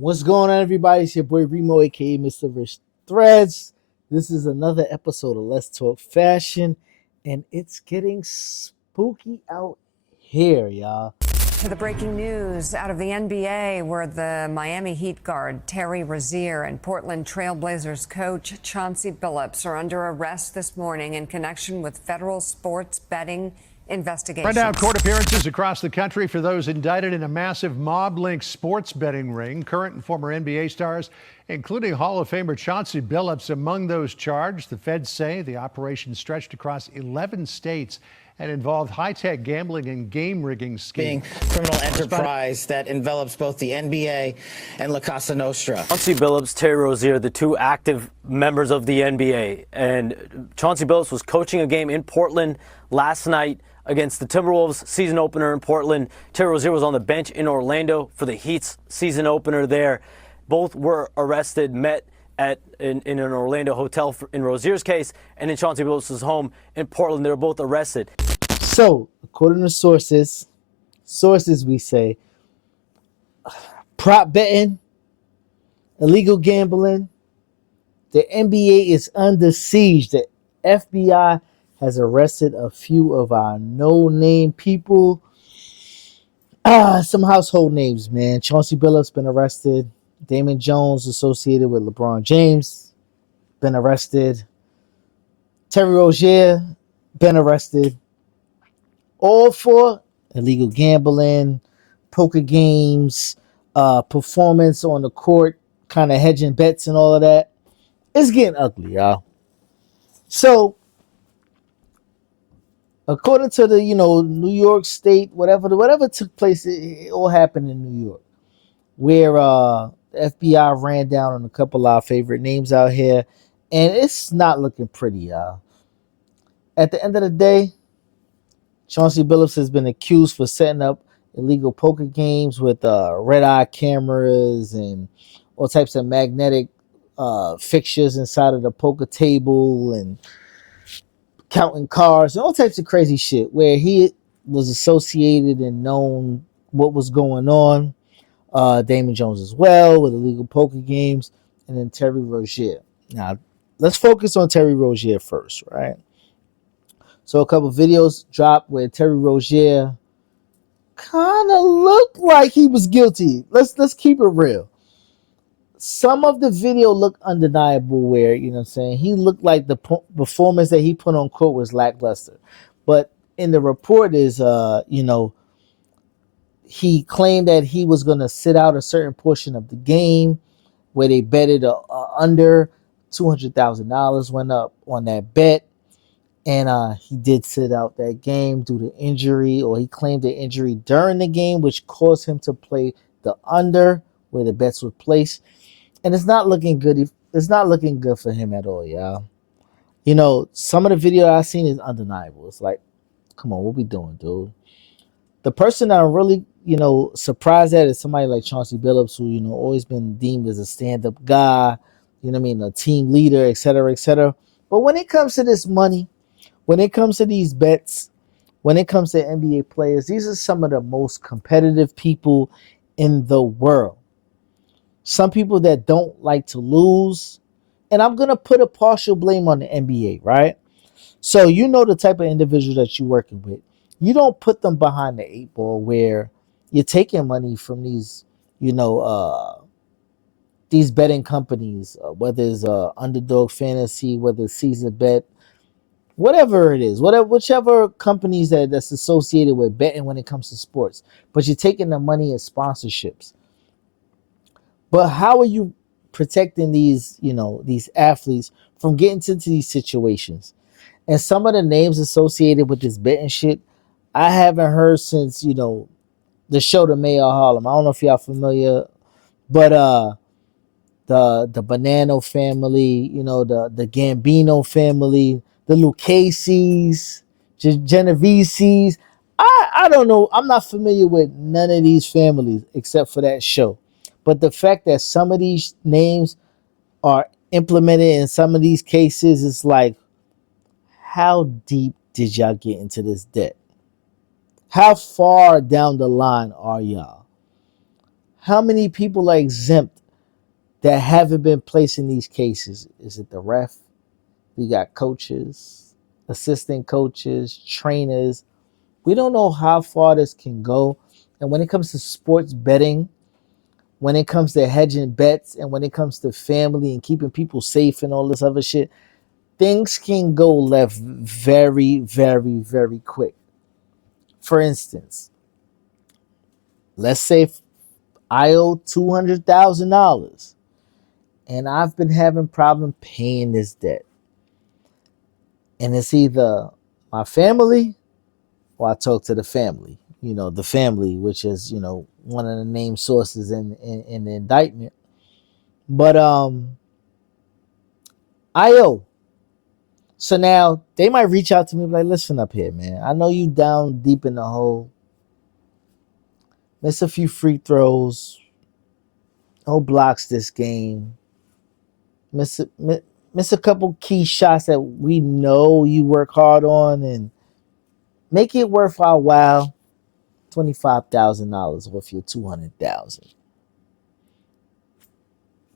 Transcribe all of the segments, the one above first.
What's going on, everybody? It's your boy Remo, aka Mr. Rich Threads. This is another episode of Let's Talk Fashion, and it's getting spooky out here, y'all. To the breaking news out of the NBA, where the Miami Heat guard Terry Rozier and Portland Trailblazers coach Chauncey Billups are under arrest this morning in connection with federal sports betting investigations. Right now, court appearances across the country for those indicted in a massive mob-linked sports betting ring. Current and former NBA stars, including Hall of Famer Chauncey Billups, among those charged. The feds say the operation stretched across 11 states and involved high-tech gambling and game rigging schemes. Criminal enterprise that envelops both the NBA and La Casa Nostra. Chauncey Billups, Terry Rozier, the two active members of the NBA. And Chauncey Billups was coaching a game in Portland last night against the Timberwolves season opener in Portland. Terry Rozier was on the bench in Orlando for the Heat's season opener there. Both were arrested, met in an Orlando hotel in Rozier's case, and in Chauncey Billups' home in Portland. They were both arrested. So, according to sources we say, prop betting, illegal gambling, the NBA is under siege. The FBI has arrested a few of our no-name people. Some household names, man. Chauncey Billups been arrested. Damon Jones, associated with LeBron James, been arrested. Terry Rozier, been arrested. All for illegal gambling, poker games, performance on the court, kind of hedging bets and all of that. It's getting ugly, y'all. So, according to the, New York State, whatever took place, it all happened in New York, where the FBI ran down on a couple of our favorite names out here, and it's not looking pretty, y'all. At the end of the day, Chauncey Billups has been accused for setting up illegal poker games with red-eye cameras and all types of magnetic fixtures inside of the poker table and counting cards and all types of crazy shit, where he was associated and known what was going on. Damon Jones as well with illegal poker games, and then Terry Rozier. Now, let's focus on Terry Rozier first, right? So a couple videos dropped where Terry Rozier kind of looked like he was guilty. Let's keep it real. Some of the video looked undeniable where, he looked like the performance that he put on court was lackluster. But in the report is, he claimed that he was going to sit out a certain portion of the game where they betted under $200,000 went up on that bet. And he did sit out that game due to injury, or he claimed the injury during the game, which caused him to play the under where the bets were placed. And it's not looking good. It's not looking good for him at all, y'all. Some of the video I've seen is undeniable. It's like, come on, what we doing, dude? The person that I'm really, surprised at is somebody like Chauncey Billups, who, always been deemed as a stand-up guy, a team leader, et cetera, et cetera. But when it comes to this money, when it comes to these bets, when it comes to NBA players, these are some of the most competitive people in the world. Some people that don't like to lose. And I'm going to put a partial blame on the NBA, right? So the type of individual that you're working with. You don't put them behind the eight ball where you're taking money from these, these betting companies, whether it's Underdog Fantasy, whether it's Caesar Bet, whatever it is, whichever companies that's associated with betting when it comes to sports. But you're taking the money as sponsorships. But how are you protecting these, these athletes from getting into these situations? And some of the names associated with this betting shit, I haven't heard since, the show The Mayor of Harlem. I don't know if y'all familiar, but the Bonanno family, the Gambino family, the Lucchese's, Genovese's. I don't know. I'm not familiar with none of these families except for that show. But the fact that some of these names are implemented in some of these cases is like, how deep did y'all get into this debt? How far down the line are y'all? How many people are exempt that haven't been placed in these cases? Is it the ref? We got coaches, assistant coaches, trainers. We don't know how far this can go. And when it comes to sports betting, when it comes to hedging bets, and when it comes to family and keeping people safe and all this other shit, things can go left very, very, very quick. For instance, let's say I owe $200,000 and I've been having problem paying this debt. And it's either my family or I talk to the family. The family, which is, one of the named sources in the indictment. But I owe. So now they might reach out to me like, listen up here, man. I know you down deep in the hole. Miss a few free throws. No blocks this game. Miss a couple key shots that we know you work hard on, and make it worth our while. $25,000 off your $200,000.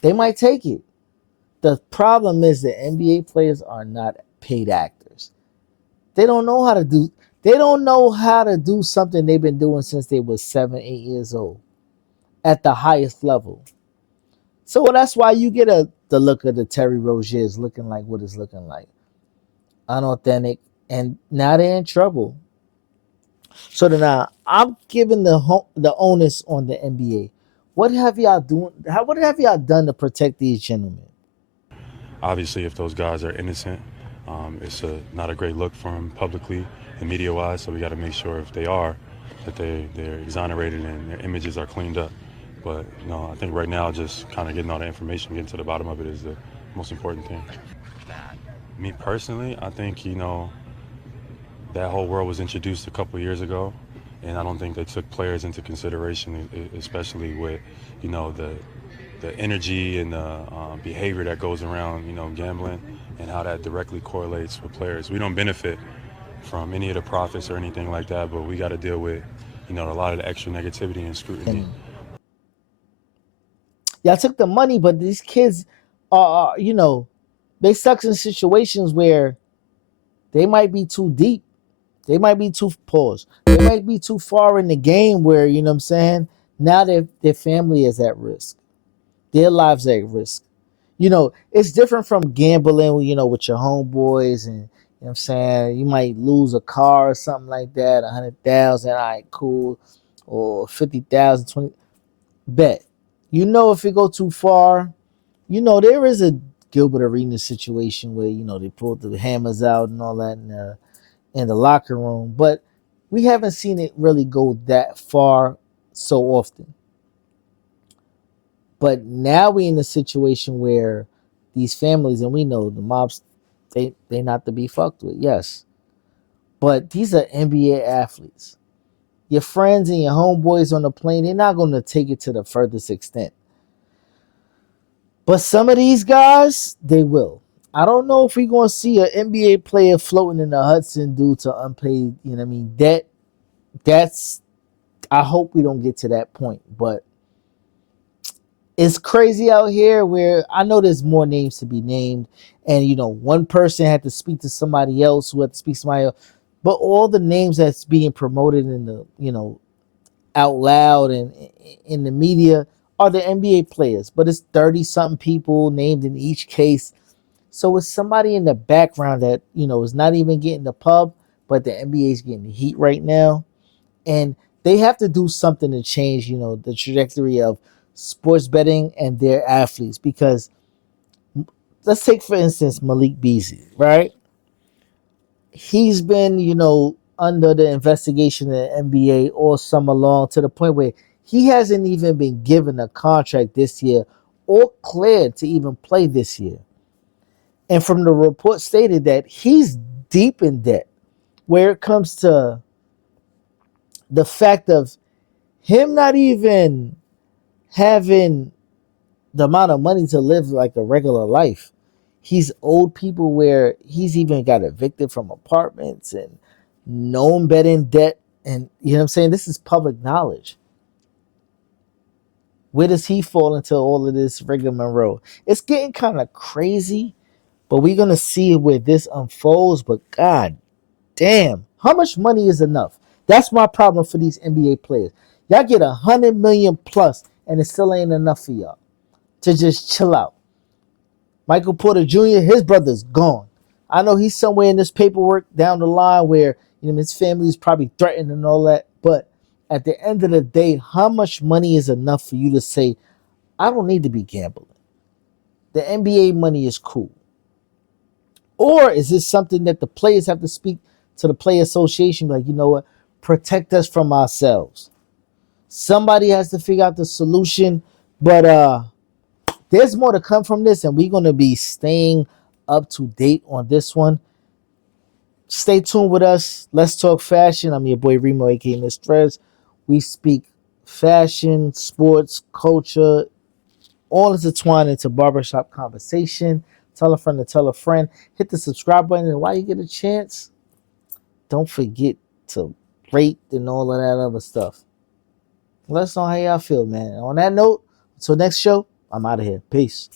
They might take it. The problem is the NBA players are not paid actors. They don't know how to do. They don't know how to do something they've been doing since they were 7, 8 years old, at the highest level. So that's why you get the look of the Terry Roziers looking like what it's looking like, unauthentic, and now they're in trouble. So now I'm giving the onus on the NBA. What have y'all doing? What have y'all done to protect these gentlemen? Obviously, if those guys are innocent, it's not a great look for them publicly and media-wise. So we got to make sure if they are, that they're exonerated and their images are cleaned up. But I think right now, just kind of getting all the information, getting to the bottom of it is the most important thing. Me personally, I think that whole world was introduced a couple years ago, and I don't think they took players into consideration, especially with the energy and the behavior that goes around gambling, and how that directly correlates with players. We don't benefit from any of the profits or anything like that, but we got to deal with a lot of the extra negativity and scrutiny. Y'all took the money, but these kids are they stuck in situations where they might be too deep. They might be too paused. They might be too far in the game where, what I'm saying, now their family is at risk. Their lives are at risk. It's different from gambling, with your homeboys, and what I'm saying, you might lose a car or something like that, 100,000, all right, cool, or 50,000, 20, bet. If it go too far, there is a Gilbert Arenas situation where, they pulled the hammers out and all that in the locker room, but we haven't seen it really go that far so often. But now we in a situation where these families, and we know the mobs, they not to be fucked with, yes. But these are NBA athletes. Your friends and your homeboys on the plane, they're not going to take it to the furthest extent. But some of these guys, they will. I don't know if we're going to see an NBA player floating in the Hudson due to unpaid, debt. I hope we don't get to that point. But it's crazy out here where I know there's more names to be named. And, one person had to speak to somebody else who had to speak to somebody else. But all the names that's being promoted in the, out loud and in the media are the NBA players. But it's 30-something people named in each case. So it's somebody in the background that, is not even getting the pub, but the NBA is getting the heat right now. And they have to do something to change, the trajectory of sports betting and their athletes. Because let's take, for instance, Malik Beasley, right? He's been, under the investigation of the NBA all summer long, to the point where he hasn't even been given a contract this year or cleared to even play this year. And from the report stated that he's deep in debt where it comes to the fact of him not even having the amount of money to live like a regular life. He's owed people where he's even got evicted from apartments and known betting debt. And you know what I'm saying? This is public knowledge. Where does he fall into all of this rigmarole? It's getting kind of crazy, but we're gonna see where this unfolds. But god damn, how much money is enough? That's my problem for these NBA players. Y'all get 100 million plus, and it still ain't enough for y'all to just chill out. Michael Porter Jr., his brother's gone. I know he's somewhere in this paperwork down the line where his family is probably threatened and all that. But at the end of the day, how much money is enough for you to say, I don't need to be gambling? The NBA money is cool. Or is this something that the players have to speak to the player association? Like, you know what? Protect us from ourselves. Somebody has to figure out the solution. But there's more to come from this, and we're going to be staying up to date on this one. Stay tuned with us. Let's talk fashion. I'm your boy Remo, aka Miss Threads. We speak fashion, sports, culture, all intertwined into barbershop conversation. Tell a friend to tell a friend. Hit the subscribe button, and while you get a chance, don't forget to rate and all of that other stuff. Let us know how y'all feel, man. On that note, until next show, I'm out of here. Peace.